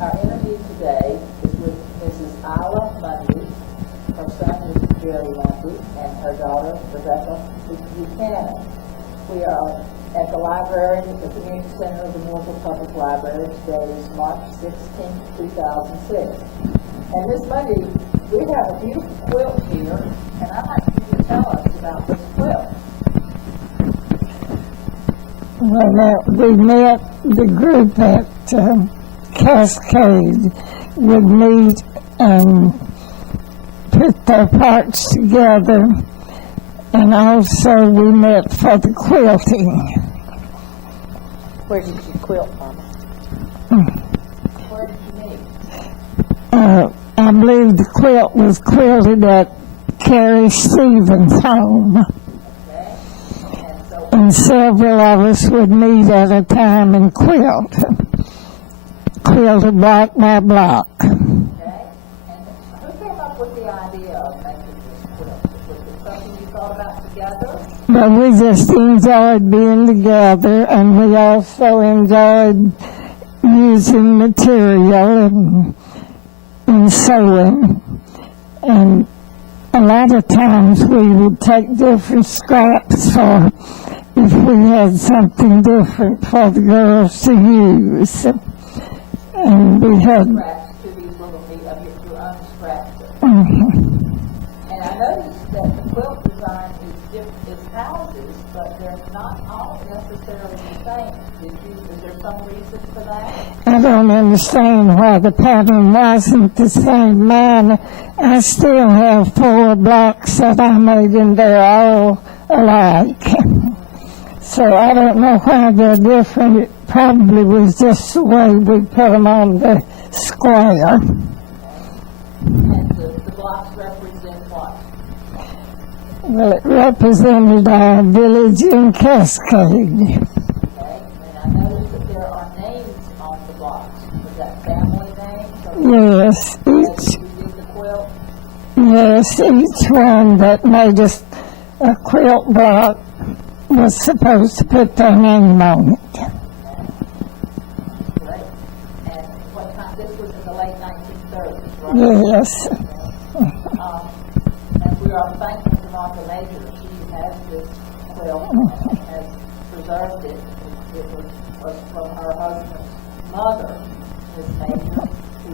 Our interview today is with Mrs. Isla Mundy. Her son is Jerry Mundy, and her daughter, Rebecca Buchanan. We are at the library at the Community Center of the Norfolk Public Library. Today is March 16, 2006. And Ms. Mundy, we have a beautiful quilt here, and I'd like you to tell us about this quilt. Well, we met the group at Cascade would meet and put their parts together, and also we met for the quilting. Where did you quilt, Mama? Where did you meet? I believe the quilt was quilted at Carrie Stevens' home. And several of us would meet at a time and quilt block by block. Okay. And who came up with the idea of making this quilt? Was it something you thought about together? But we just enjoyed being together, and we also enjoyed using material and sewing. And a lot of times we would take different scraps for if we had something different for the girls to use. And we had scraps to these little you unscratched it. And I noticed that the quilt design is houses, but they're not all necessarily the same. Is there some reason for that? I don't understand why the pattern wasn't the same. Mine, I still have 4 blocks that I made, and they're all alike. So I don't know why they're different. It probably was just the way we put them on the square. And the blocks represent what? Well, it represented our village in Cascade. Okay, and I noticed that there are names on the blocks. Was that family names? Yes, each. You did the quilt? Yes, each one that made us a quilt block was supposed to put their name on it. Great. And what time? This was in the late 1930s, right? Yes. And we are thankful to Martha Major. She has this quilt and has preserved it. It was from her husband's mother, Miss Major, who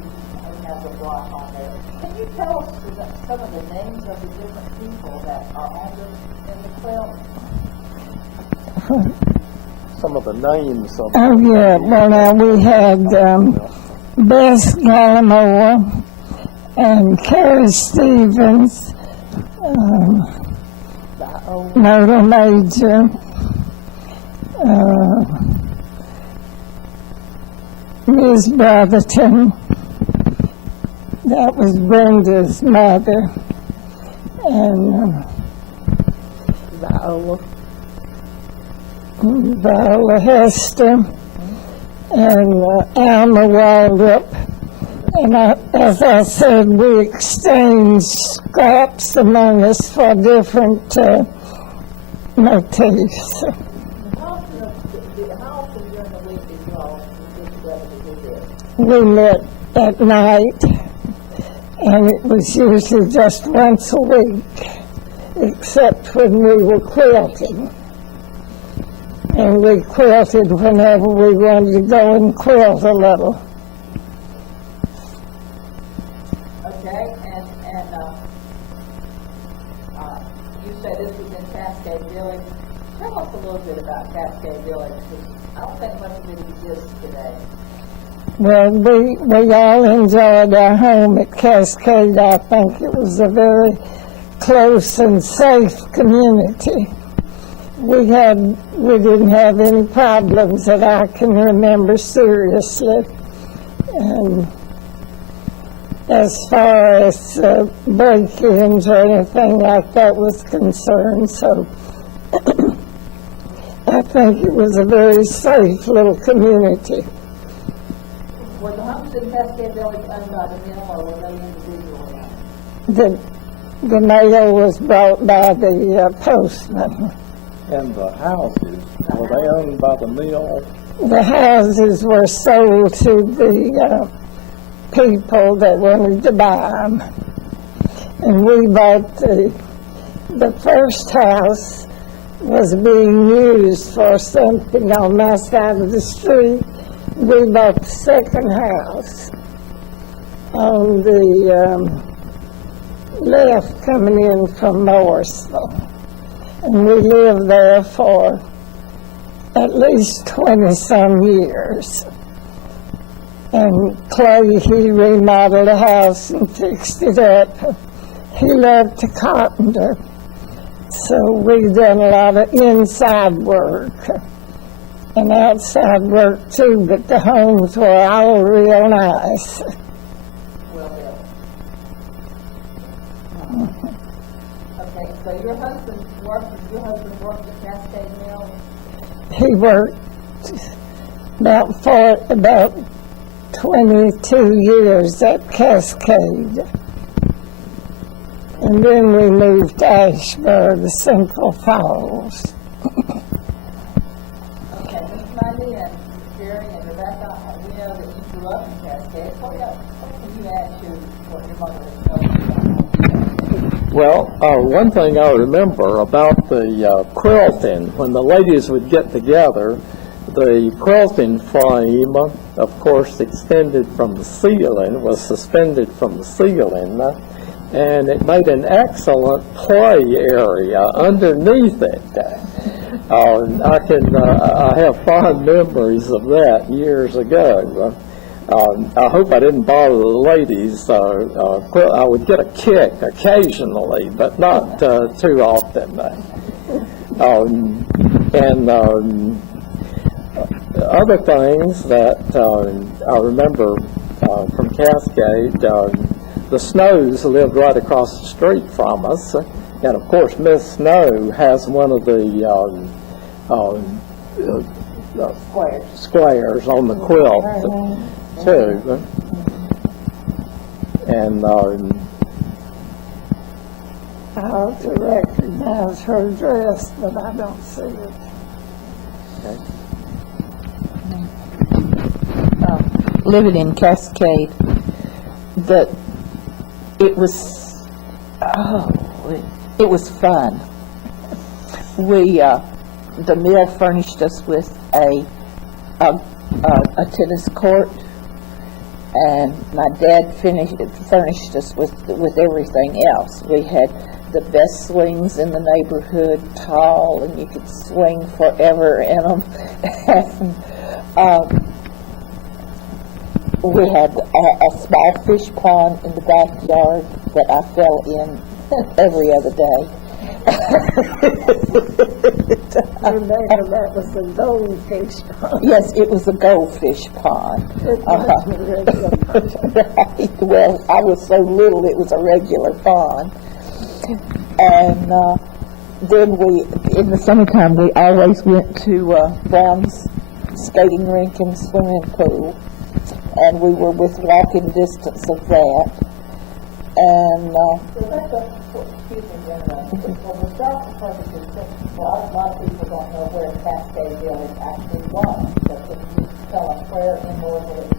has a block on there. Can you tell us some of the names of the different people that are on in the quilt? Some of the names of Oh, yeah. Well, now we had Bess Gallimore and Carrie Stevens, Myrtle Major, Ms. Brotherton, that was Brenda's mother, and Viola Hester, and Alma Waldrop. And as I said, we exchanged scraps among us for different motifs. How often during the week did you all get together to do this? We met at night, and it was usually just once a week, except when we were quilting. And we quilted whenever we wanted to go and quilt a little. Okay, and you said this was in Cascade Village. Tell us a little bit about Cascade Village, because I don't think much of it exists today. Well, we all enjoyed our home at Cascade. I think it was a very close and safe community. We didn't have any problems that I can remember seriously. And as far as break-ins or anything like that was concerned, so I think it was a very safe little community. Were the homes in Cascade Village owned by the mill, or were they individually owned? The mail was brought by the postman. And the houses, were they owned by the mill? The houses were sold to the people that wanted to buy them. And we bought the first house was being used for something on my side of the street. We bought the second house on the left coming in from Morrisville. And we lived there for at least 20-some years. And Clay, he remodeled the house and fixed it up. He loved to carpenter. So we done a lot of inside work and outside work too, but the homes were all real nice. Well, okay, so your husband worked at Cascade Mill? He worked about 22 years at Cascade. And then we moved to Ashburn, the Central Falls. Okay, Miss Monday and Jerry and Rebecca, we know that you grew up in Cascade. What can you add to what your mother has told you? Well, one thing I remember about the quilting, when the ladies would get together, the quilting frame, of course, extended from the ceiling, was suspended from the ceiling, and it made an excellent play area underneath it. I have fond memories of that years ago. I hope I didn't bother the ladies. I would get a kick occasionally, but not too often. Other things that I remember from Cascade, the Snows lived right across the street from us, and of course Miss Snow has one of the squares on the quilt too. And I ought to recognize her dress, but I don't see it. Living in Cascade, it was fun. The mill furnished us with a tennis court, and my dad furnished us with everything else. We had the best swings in the neighborhood, tall, and you could swing forever in them. And, we had a small fish pond in the backyard that I fell in every other day. Remember, that was the goldfish pond. Yes, it was a goldfish pond. Right. Well, I was so little, it was a regular pond. And then in the summertime, we always went to Brown's skating rink and swimming pool. And we were within walking distance of that. And Rebecca, excuse me, for the start purposes, a lot of people don't know where Cascade Village actually was, but if you tell us where in Louisville it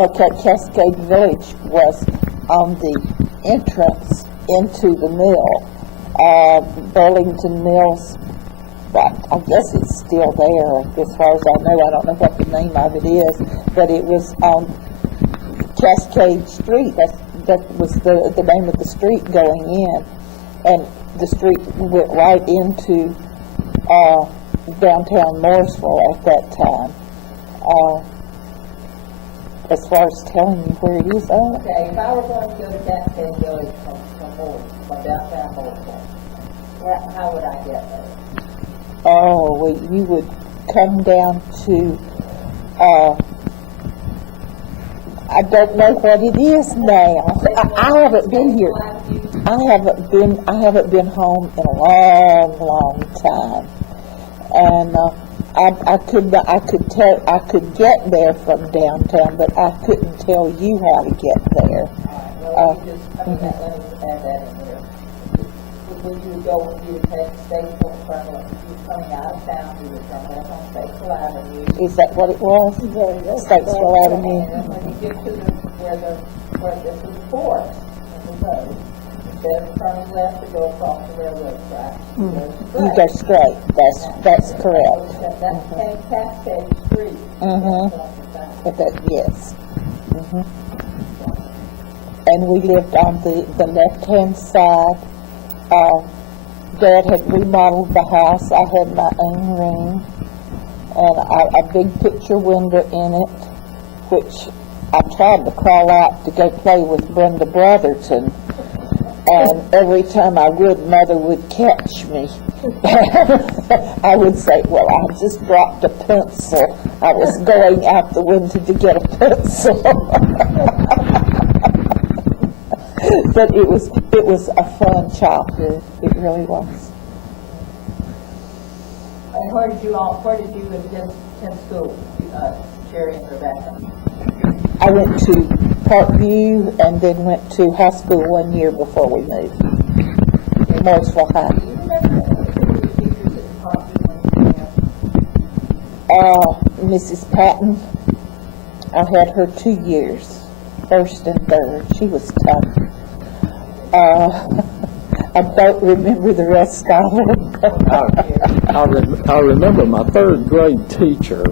was. Cascade Village was on the entrance into the mill. Burlington Mills, I guess it's still there as far as I know. I don't know what the name of it is, but it was on Cascade Street. That was the name of the street going in, and the street went right into downtown Morrisville at that time. As far as telling you where it is, Okay, if I were going to go to Cascade Village from downtown Morrisville, how would I get there? You would come down to, I don't know what it is now. I haven't been here. I haven't been home in a long, long time. And I could get there from downtown, but I couldn't tell you how to get there. Let me just add that in there. We when you would go, you would take Statesville and turn left. If you were coming out of town, you would turn left on Statesville Avenue. Is that what it was? Statesville Avenue. And then when you get to where this is the forks in the road, instead of turning left to go across the railroad tracks, You go straight. That's correct. That became Cascade Street. But that, yes. And we lived on the left-hand side. Dad had remodeled the house. I had my own room and a big picture window in it, which I tried to crawl out to go play with Brenda Brotherton. And every time I would, Mother would catch me. I would say, well, I just dropped a pencil. I was going out the window to get a pencil. But it was a fun childhood. It really was. And where did you attend school, Sherry and Rebecca? I went to Parkview and then went to high school 1 year before we moved. Mooresville High. Do you remember who were your teachers at Parkview when you were there? Mrs. Patton, I had her 2 years, first and third. She was tough. I don't remember the rest of them. I remember my third grade teacher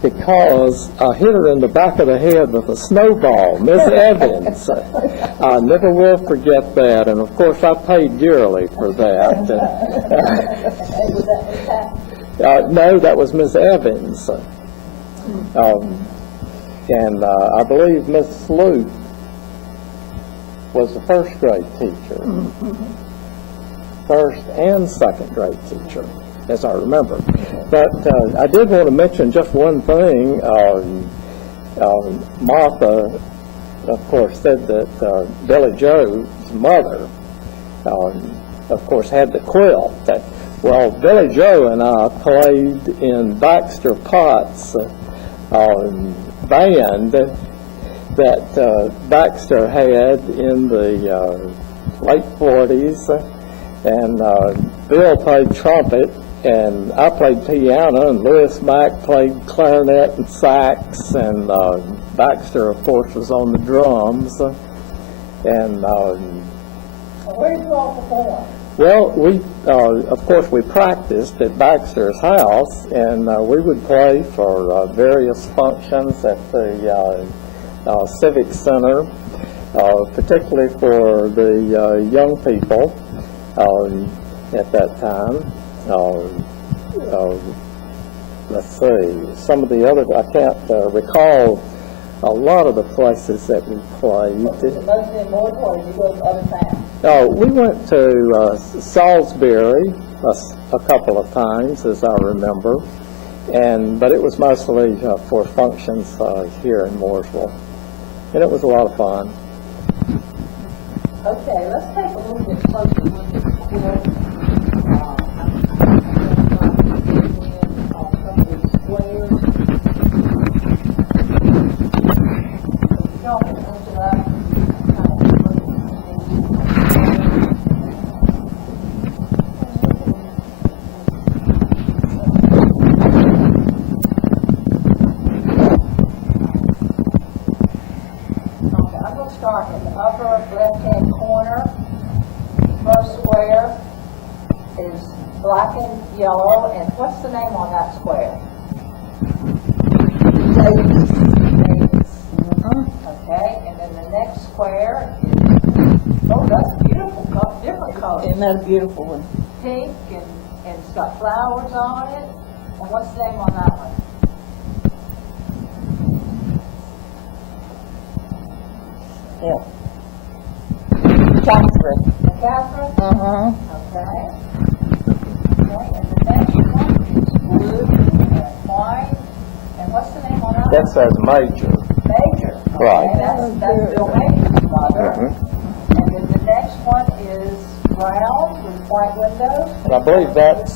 because I hit her in the back of the head with a snowball, Miss Evans. I never will forget that, and of course I paid dearly for that. Was that Miss Patton? No, that was Miss Evans. And I believe Miss Luke was the first grade teacher. First and second grade teacher, as I remember. But I did want to mention just one thing. Martha, of course, said that Billy Joe's mother, of course, had the quilt. Well, Billy Joe and I played in Baxter Potts' band that Baxter had in the late 40s, and Bill played trumpet, and I played piano, and Lewis Mack played clarinet and sax, and Baxter, of course, was on the drums. And Where did you all perform? well, we of course we practiced at Baxter's house, and we would play for various functions at the Civic Center, particularly for the young people at that time. Let's see, some of the other, I can't recall a lot of the places that we played. Was it mostly in Mooresville, or did you go to other towns? We went to Salisbury a couple of times, as I remember, but it was mostly for functions here in Mooresville, and it was a lot of fun. Okay, let's take a little bit closer look at the quilt. Some of these squares. Y'all can look it up. Start in the upper left-hand corner. First square is black and yellow, and what's the name on that square? Davis. Okay, and then the next square is, oh, that's beautiful, different colors. Isn't that a beautiful one? Pink, and it's got flowers on it. And what's the name on that one? Yeah. Catherine. Catherine? Uh-huh. Okay. Okay, and the next one is blue and white. And what's the name on that? That says Major. Major. Okay, Right. that's Bill Major's mother. Mhm. And then the next one is brown with white windows. And I believe that's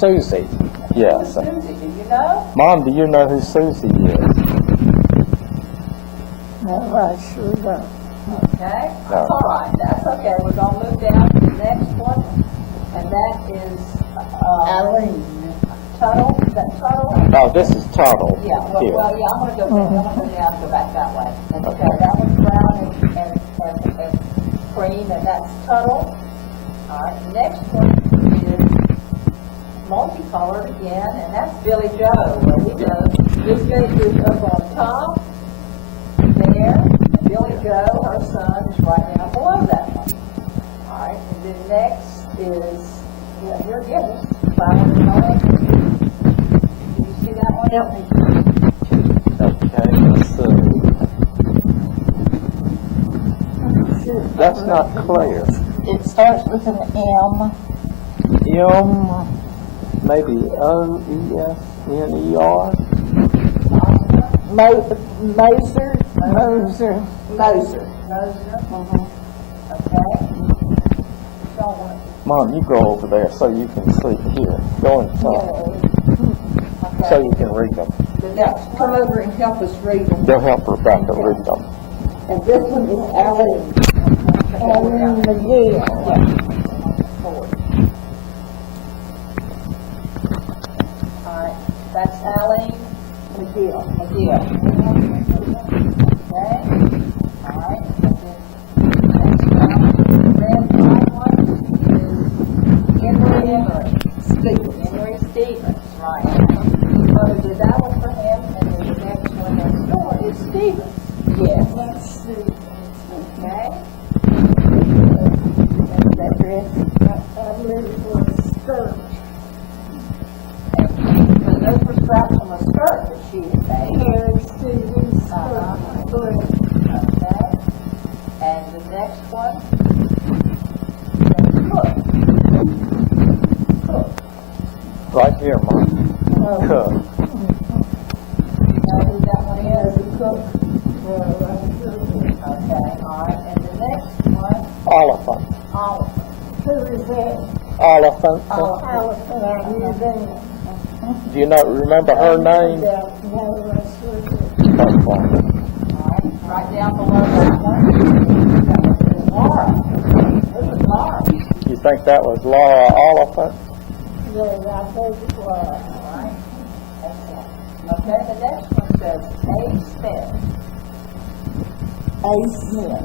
Susie. Yes. Susie, do you know? Mom, do you know who Susie is? No, I sure don't. Okay, that's all right, that's okay, we're gonna move down to the next one, and that is, Tuttle, is that Tuttle? No, this is Tuttle. Yeah, here. well, yeah, I'm gonna go down, go back that way. Okay, that one's brown and cream, and that's Tuttle. All right, next one is multicolored again, and that's Billy Joe. Well, he does, this goes up on top, there, and Billy Joe, her son, is right down below that one. All right, and then next is, yeah, here again, $500. Did you see that one? Yep. Okay, let's see. That's not clear. It starts with an M. Maybe Oesner? Moser. Moser. Moser. Moser. Okay. Mom, you go over there so you can see here. Go inside so you can read them. Now, come over and help us read them. They'll help Rebecca read them. And this one is Alan. Alan McGill. All right, that's Allie McGill. Okay. All right. And then next one, red white one is Henry Stevens, right. So did that one for him, and then the next one next door is Stevens. Yes. That's Stevens. Okay. That's that dress. I believe it was skirt. And those were straps on the skirt that she had made. Harry Stevens skirt. Blue. Okay. And the next one is Cook. Cook. Right here, Mom. Cook. Now who that one is? Cook. Okay, all right. And the next one, Oliphant. Oliver. Who is that? Oliphant. Elephant, I knew that. Do you not remember her name? Yeah, no, that's what it Okay. All right, right down below that one. That one is Laura. This is Laura. You think that was Laura Oliphant? is. Yeah, I think it was. All right. Excellent. Okay, the next one says A. Smith. A. Smith.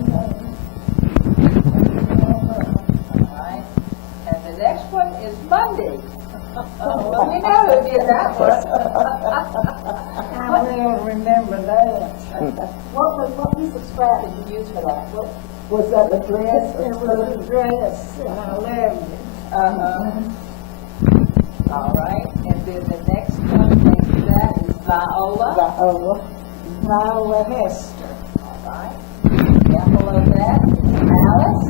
All right. And the next one is Monday. Well, we know who did that one. I will remember that. What piece of scrap did you use for that? What? Was that the dress? It was a dress, and I loved it. All right, and then the next one next to that is Viola. Viola Hester. All right. Down below that is Alice.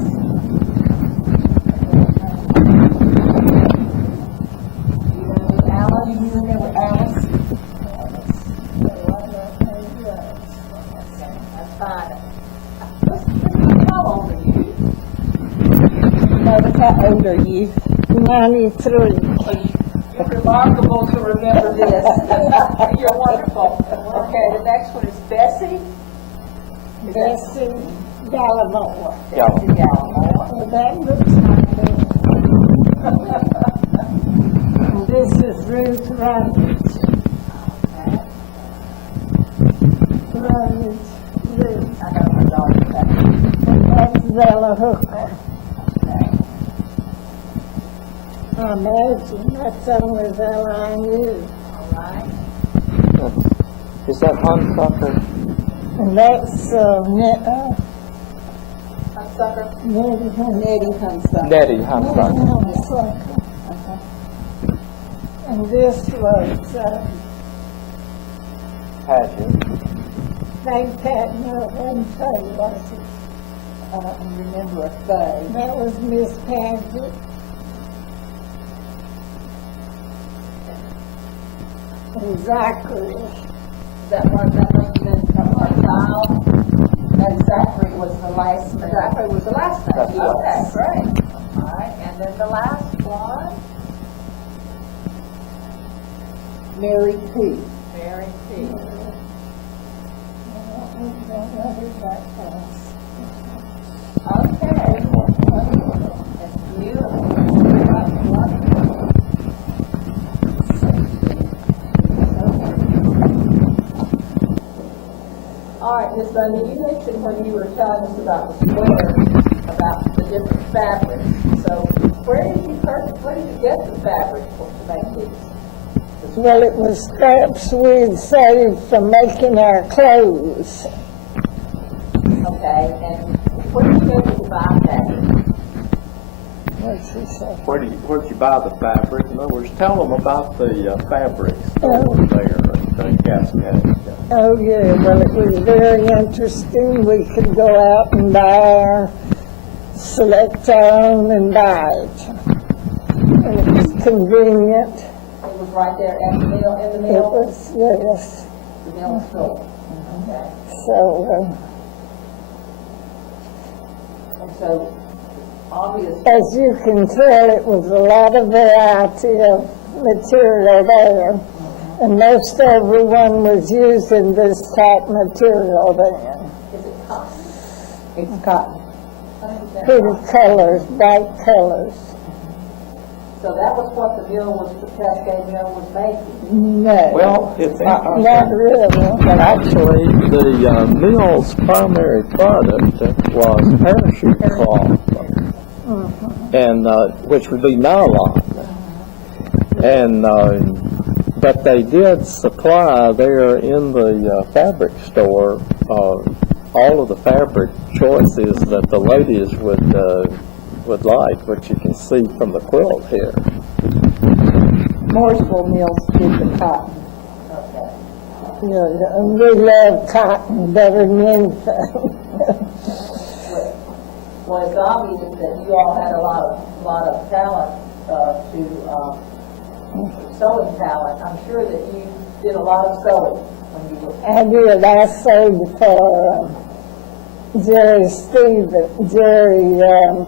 You know who Alice? Do you remember Alice? That's fine. How old are you? No, but how old are you? 93. You're remarkable to remember this. You're wonderful. Okay, the next one is Bessie. Bessie Gallimore. Bessie Gallimore. Well, that looks like it. This is Ruth Rutledge. Rutledge, Ruth. I know my daughter that. That's Bella Hooker. Okay. I imagine that's the only Bella I knew. All right. Is that Hunsucker? And that's Hunsucker. Nettie Nettie Hunsucker. Nettie Hunsucker. Hunsucker. And this was Pageant. Faye Patton, and Faye, was it? I don't remember a Faye. That was Miss Paget. And Zachary. That must have been from our child. And Zachary was the last name. Zachary was the last name. That's right. Okay, great. All right, and then the last one, Mary P. Mary P. Okay. And you, all right, Ms. Bundy, you mentioned when you were telling us about the square, about the different fabrics. So where did you get the fabric to make these? Well, it was scraps we'd saved from making our clothes. Okay, and where did you go to buy fabric? What's he say? Where'd you buy the fabric? In other words, tell them about the fabrics over there at Cascade. Oh, yeah, well, it was very interesting. We could go out and select our own and buy it. And it was convenient. It was right there at the mill, in the It mill? was, yes. The mill store. Okay. So, And so, obviously, as you can tell, it was a lot of variety of material there. And most everyone was using this type material then. is it cotton? It's cotton. I understand. Pretty colors, bright colors. So that was what the Cascade Mill was making? No. Well, it's Not really. But actually, the mill's primary product was parachute cloth, and which would be nylon. And but they did supply there in the fabric store all of the fabric choices that the ladies would like, which you can see from the quilt here. Mooresville Mills did the cotton. Okay. Yeah, and we love cotton better than anything. Well, it's obvious that you all had a lot of talent sewing talent. I'm sure that you did a lot of sewing when you were. I did. I sewed for Jerry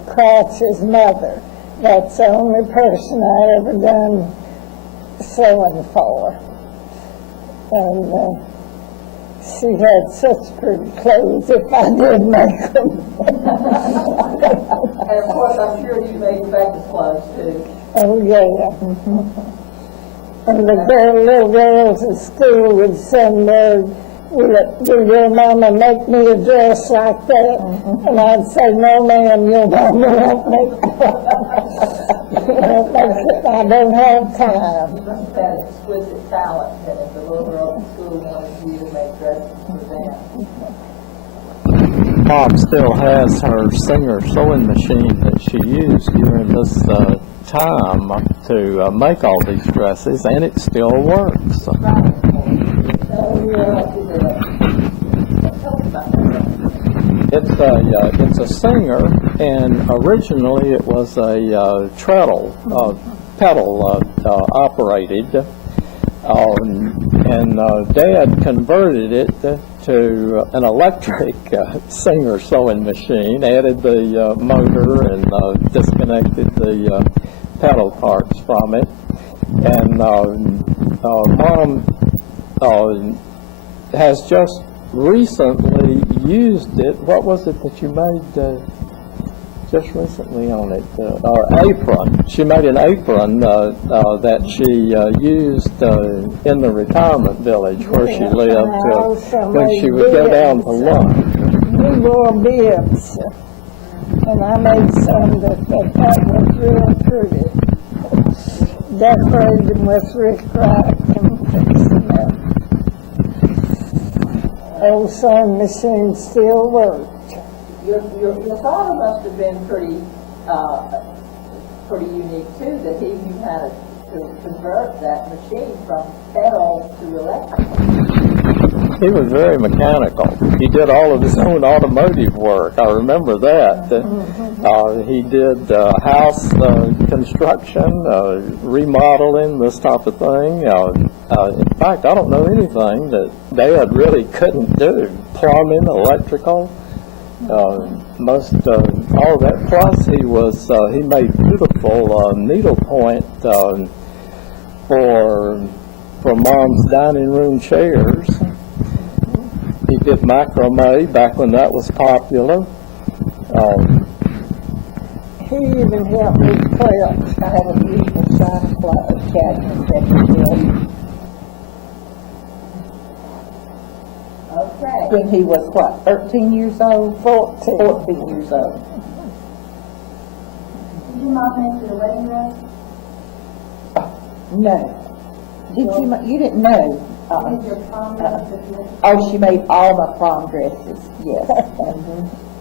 Crouch's mother. That's the only person I ever done sewing for. And she had such pretty clothes if I did make them. And of course, I'm sure you made Rebecca's clothes too. Oh, yeah. And the little girls at school would send their, will your mama make me a dress like that? And I'd say, no, ma'am, your mama won't make it. I don't have time. You must have had exquisite talent, and if the little girls at school wanted you to make dresses for them. Mom still has her Singer sewing machine that she used during this time to make all these dresses, and it still works. It's a Singer, and originally it was a pedal operated, and Dad converted it to an electric Singer sewing machine, added the motor and disconnected the pedal parts from it, and Mom has just recently used it. What was it that you made just recently on it? Apron. She made an apron that she used in the retirement village where she lived when she would go down to lunch. We wore bibs, and I made some that was real pretty. Decorated them with rickrack and fixing them. Old sewing machine still worked. Your father must have been pretty unique too, that he knew how to convert that machine from pedal to electric. He was very mechanical. He did all of his own automotive work. I remember that. He did house construction, remodeling, this type of thing. In fact, I don't know anything that Dad really couldn't do. Plumbing, electrical, most all of that. Plus, he made beautiful needlepoint for Mom's dining room chairs. He did macrame back when that was popular, He even helped me quilt. I have a beautiful shiny cabinet that he built Okay. when he was, what, 13 years old? 14. 14 years old. Did your mom make you the wedding dress? No. Did you didn't know? Did your prom dress that you went Oh, she made all my prom dresses, yes.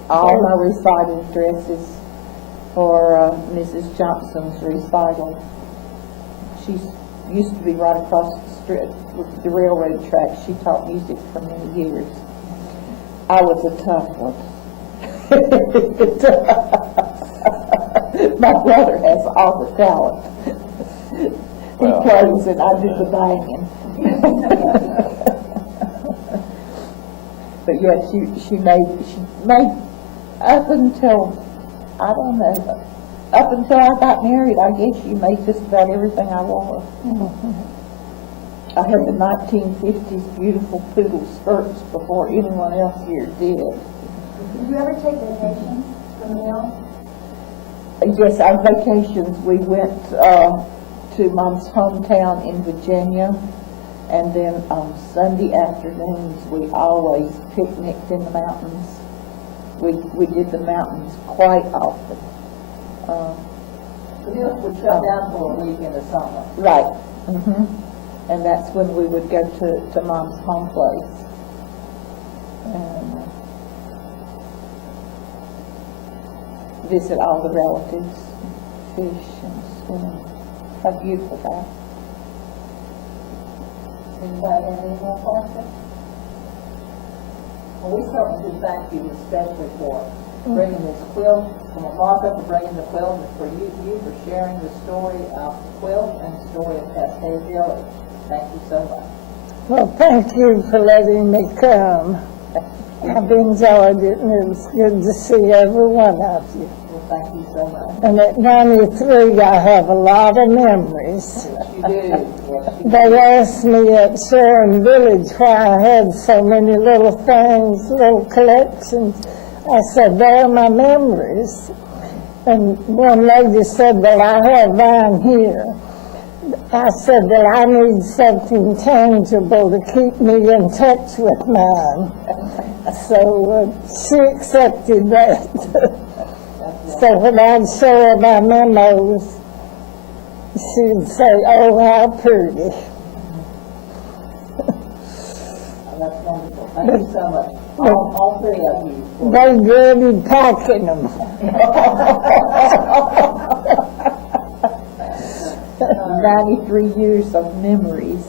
All my recital dresses for Mrs. Johnson's recital. She used to be right across the street with the railroad tracks. She taught music for many years. I was a tough one. My brother has all the talent. He plays and I do the banging. But yeah, she made up until, I don't know, up until I got married, I guess she made just about everything I wore. I had the 1950s beautiful poodle skirts before anyone else here did. Did you ever take vacations from the mill? Yes, our vacations, we went to Mom's hometown in Virginia, and then on Sunday afternoons, we always picnicked in the mountains. We did the mountains quite often. The mill would shut down for a week in the summer. Right. And that's when we would go to Mom's home place. And visit all the relatives, fish and swim. How beautiful that. Anybody have any more questions? Well, we certainly do thank you especially for bringing this quilt, from Martha for bringing the quilt, and for you for sharing the story of the quilt and the story of Cascade Village. Thank you so much. Well, thank you for letting me come. I've enjoyed it, and it was good to see every one of you. Well, thank you so much. And at 93, I have a lot of memories. Yes, you do. Yes, you do. They asked me at Sharon Village why I had so many little things, little collections. I said, they're my memories. And one lady said, well, I have mine here. I said, well, I need something tangible to keep me in touch with mine. So she accepted that. So when I'd show her my memos, she'd say, oh, how pretty. That's wonderful. Thank you so much. All three of you. They dreaded packing them. 93 years of memories.